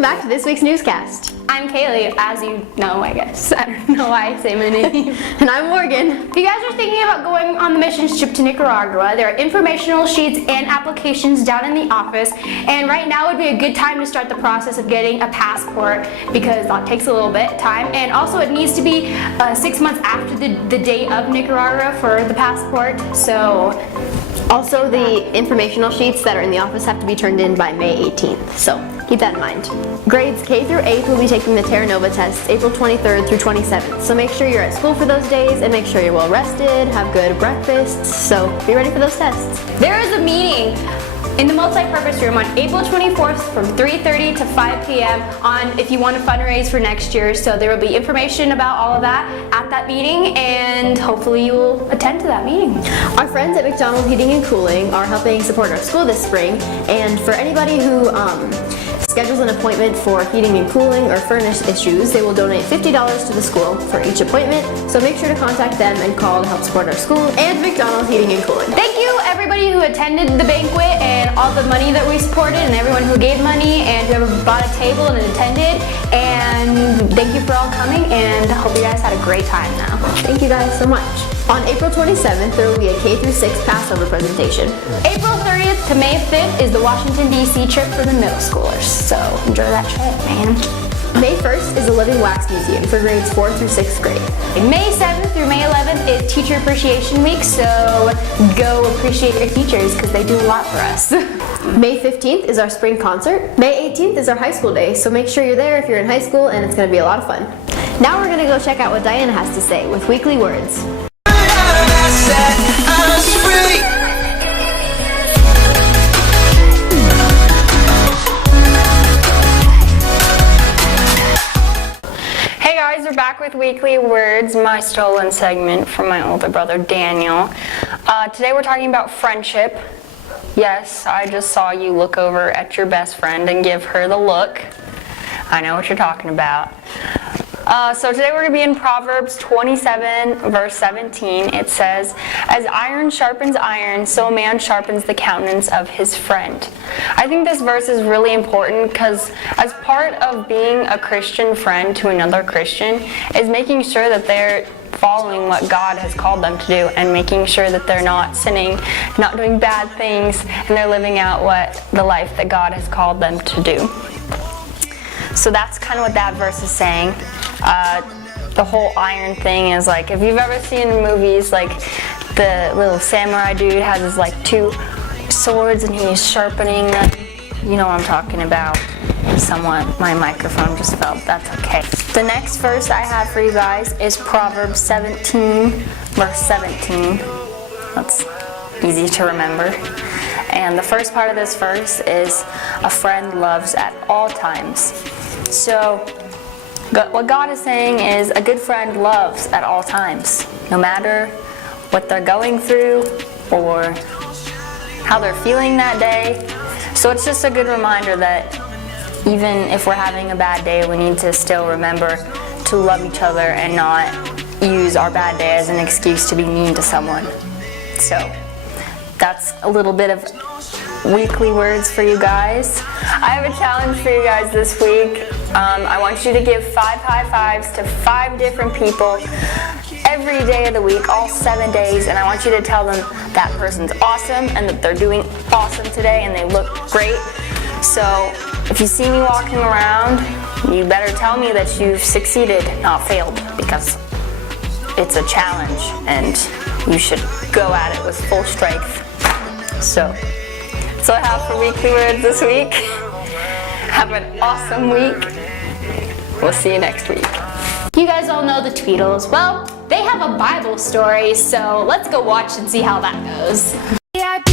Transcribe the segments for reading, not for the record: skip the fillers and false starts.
Welcome back to this week's newscast. I'm Kaylee, as you know, I guess. I don't know why I say my name. And I'm Morgan. If you guys are thinking about going on the missions trip to Nicaragua, there are informational sheets and applications down in the office. And right now would be a good time to start the process of getting a passport because that takes a little bit of time. And also it needs to be 6 months after the date of Nicaragua for the passport. So also, the informational sheets that are in the office have to be turned in by May 18th, so keep that in mind. Grades K through 8th will be taking the Terra Nova tests April 23rd through 27th, so make sure you're at school for those days and make sure you're well rested, have good breakfasts, so be ready for those tests. There is a meeting in the multi-purpose room on April 24th from 3:30 to 5 p.m. on if you want to fundraise for next year. So there will be information about all of that at that meeting, and hopefully you will attend to that meeting. Our friends at McDonald Heating and Cooling are helping support our school this spring, and for anybody who schedules an appointment for heating and cooling or furnace issues, they will donate $50 to the school for each appointment, so make sure to contact them and call to help support our school and McDonald Heating and Cooling. Thank you everybody who attended the banquet and all the money that we supported and everyone who gave money and whoever bought a table and attended, and thank you for all coming, and I hope you guys had a great time now. Thank you guys so much. On April 27th, there will be a K through 6 Passover presentation. April 30th to May 5th is the Washington, D.C. trip for the middle schoolers, so enjoy that trip, man. May 1st is the Living Wax Museum for grades 4th through 6th grade. May 7th through May 11th is Teacher Appreciation Week, so go appreciate your teachers because they do a lot for us. May 15th is our spring concert. May 18th is our high school day, so make sure you're there if you're in high school, and it's going to be a lot of fun. Now we're going to go check out what Diana has to say with Weekly Words. Hey guys, we're back with Weekly Words, my stolen segment from my older brother Daniel. Today we're talking about friendship. Yes, I just saw you look over at your best friend and give her the look. I know what you're talking about. So today we're going to be in Proverbs 27, verse 17. It says, "As iron sharpens iron, so a man sharpens the countenance of his friend." I think this verse is really important because as part of being a Christian friend to another Christian is making sure that they're following what God has called them to do and making sure that they're not sinning, not doing bad things, and they're living out the life that God has called them to do. So that's kind of what that verse is saying. The whole iron thing is like, if you've ever seen movies, like the little samurai dude has his like 2 swords and he's sharpening them. You know what I'm talking about. Somewhat, my microphone just fell, that's okay. The next verse I have for you guys is Proverbs 17, verse 17. That's easy to remember. And the first part of this verse is, "A friend loves at all times." So what God is saying is a good friend loves at all times, no matter what they're going through or how they're feeling that day. So it's just a good reminder that even if we're having a bad day, we need to still remember to love each other and not use our bad day as an excuse to be mean to someone. So that's a little bit of Weekly Words for you guys. I have a challenge for you guys this week. I want you to give 5 high fives to 5 different people every day of the week, all 7 days, and I want you to tell them that person's awesome and that they're doing awesome today and they look great. So if you see me walking around, you better tell me that you've succeeded, not failed, because it's a challenge and you should go at it with full strength. So that's all I have for Weekly Words this week. Have an awesome week. We'll see you next week. You guys all know the Tweedles. Well, they have a Bible story, so let's go watch and see how that goes. Bible,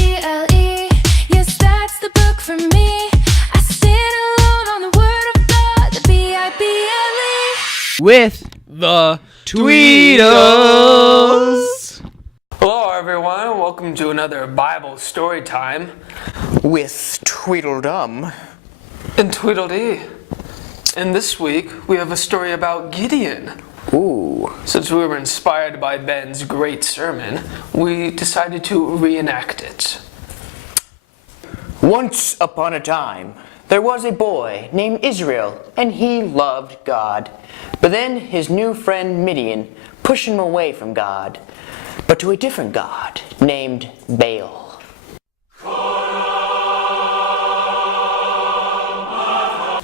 yes, that's the book for me. I stand alone on the word of God, the Bible. With the Tweedles. Hello everyone, welcome to another Bible story time with Tweedledum and Tweedledee. And this week we have a story about Gideon. Ooh. Since we were inspired by Ben's great sermon, we decided to reenact it. Once upon a time, there was a boy named Israel, and he loved God. But then his new friend Midian pushed him away from God, but to a different God named Baal.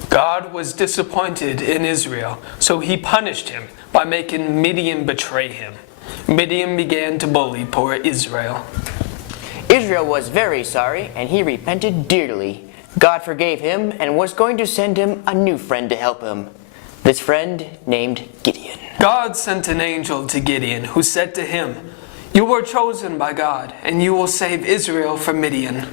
God was disappointed in Israel, so he punished him by making Midian betray him. Midian began to bully poor Israel. Israel was very sorry, and he repented dearly. God forgave him and was going to send him a new friend to help him. This friend named Gideon. God sent an angel to Gideon, who said to him, "You were chosen by God, and you will save Israel from Midian."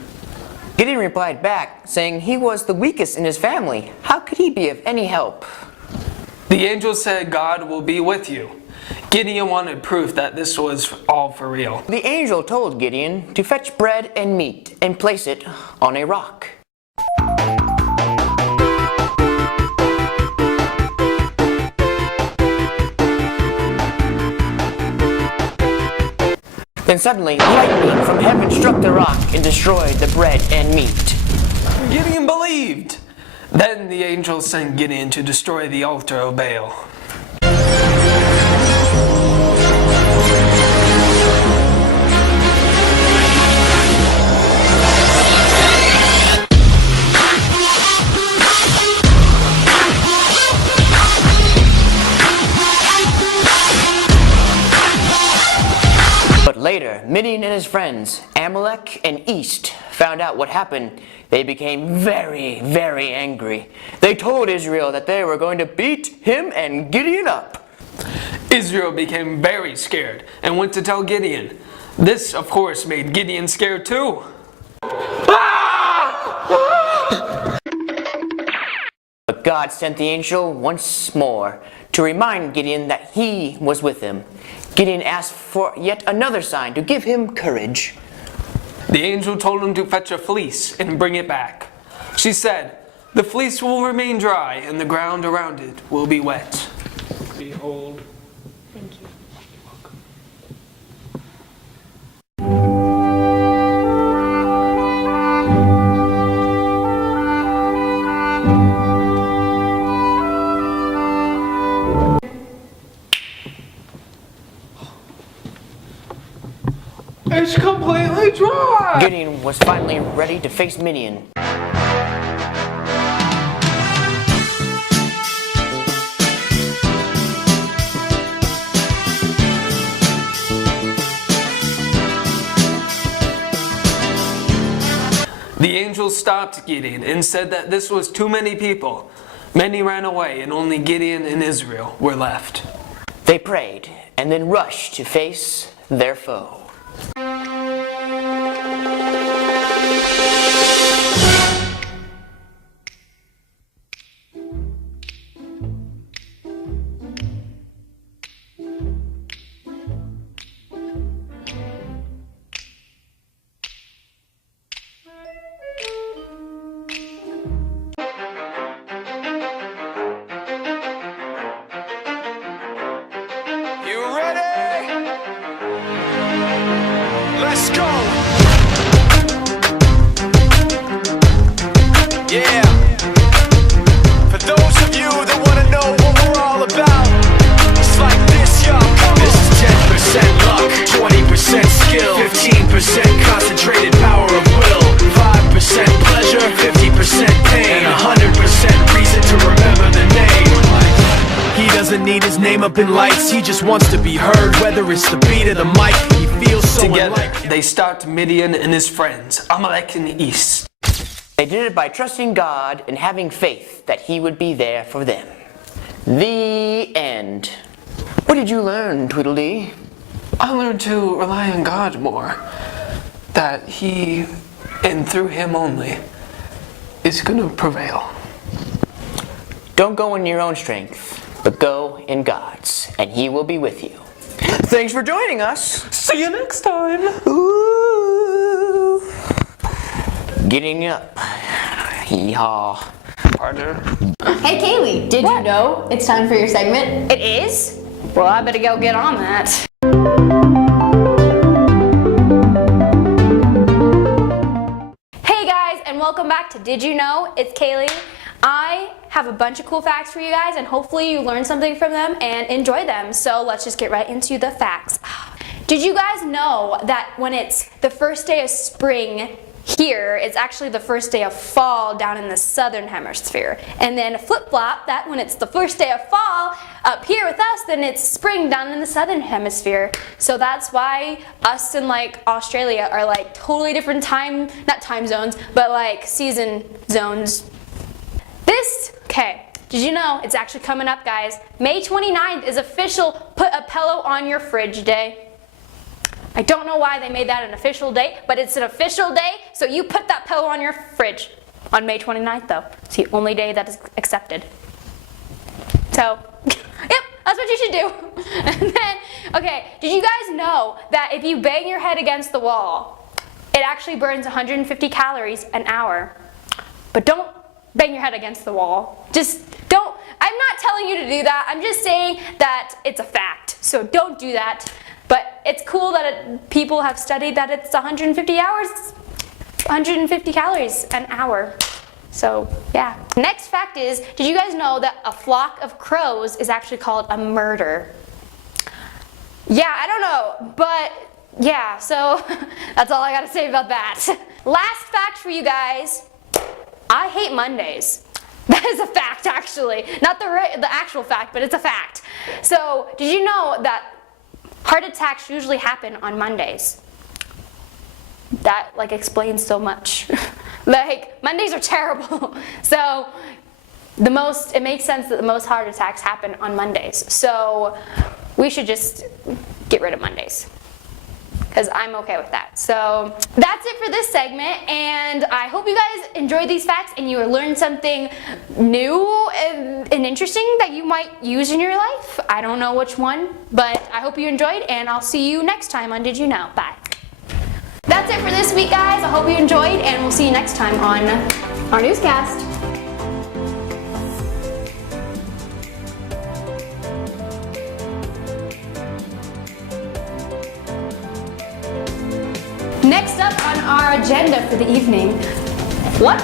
Gideon replied back, saying he was the weakest in his family. How could he be of any help? The angel said, "God will be with you." Gideon wanted proof that this was all for real. The angel told Gideon to fetch bread and meat and place it on a rock. Then suddenly, lightning from heaven struck the rock and destroyed the bread and meat. Gideon believed. Then the angel sent Gideon to destroy the altar of Baal. But later, Midian and his friends, Amalek and East, found out what happened. They became very, very angry. They told Israel that they were going to beat him and Gideon up. Israel became very scared and went to tell Gideon. This, of course, made Gideon scared too. But God sent the angel once more to remind Gideon that he was with him. Gideon asked for yet another sign to give him courage. The angel told him to fetch a fleece and bring it back. She said, "The fleece will remain dry and the ground around it will be wet." Behold. Thank you. It's completely dry! Gideon was finally ready to face Midian. The angel stopped Gideon and said that this was too many people. Many ran away and only Gideon and Israel were left. They prayed and then rushed to face their foe. You ready? Let's go! Yeah. For those of you that want to know what we're all about, it's like this, y'all. This is 10% luck, 20% skill, 15% concentrated power of will, 5% pleasure, 50% pain, and 100% reason to remember the name. He doesn't need his name up in lights, he just wants to be heard, whether it's the beat of the mic, he feels so Together, unlike. they stopped Midian and his friends, Amalek and the East. They did it by trusting God and having faith that he would be there for them. The end. What did you learn, Tweedledee? I learned to rely on God more. That He, and through Him only, is going to prevail. Don't go in your own strength, but go in God's, and he will be with you. Thanks for joining us. See you next time! Ooh. Getting up. Hee-haw. Partner. Hey Kaylee, did you know it's time for your segment? It is? Well, I better go get on that. Hey guys, and welcome welcome back to Did You Know? It's Kaylee. I have a bunch of cool facts for you guys, and hopefully you learned something from them and enjoy them. So let's just get right into the facts. Did you guys know that when it's the first day of spring here, it's actually the first day of fall down in the southern hemisphere? And then flip-flop, that when it's the first day of fall up here with us, then it's spring down in the southern hemisphere. So that's why us in like Australia are like totally different not time zones, but like season zones. Did you know it's actually coming up, guys? May 29th is official Put a Pillow on Your Fridge Day. I don't know why they made that an official date, but it's an official day, so you put that pillow on your fridge on May 29th, though. It's the only day that is accepted. So, yep, that's what you should do. And then, okay, did you guys know that if you bang your head against the wall, it actually burns 150 calories an hour? But don't bang your head against the wall. Just don't. I'm not telling you to do that. I'm just saying that it's a fact. So don't do that. But it's cool that people have studied that it's 150 calories an hour. So yeah. Next fact is, did you guys know that a flock of crows is actually called a murder? Yeah, I don't know, but yeah, so that's all I gotta say about that. Last fact for you guys. I hate Mondays. That is a fact, actually. Not the actual fact, but it's a fact. So, did you know that heart attacks usually happen on Mondays? That like explains so much. Like, Mondays are terrible. So, it makes sense that the most heart attacks happen on Mondays. So, we should just get rid of Mondays, because I'm okay with that. So that's it for this segment, and I hope you guys enjoyed these facts and you learned something new and interesting that you might use in your life. I don't know which one, but I hope you enjoyed, and I'll see you next time on Did You Know? Bye. That's it for this week, guys. I hope you enjoyed, and we'll see you next time on Our newscast. Next up on our agenda for the evening. What?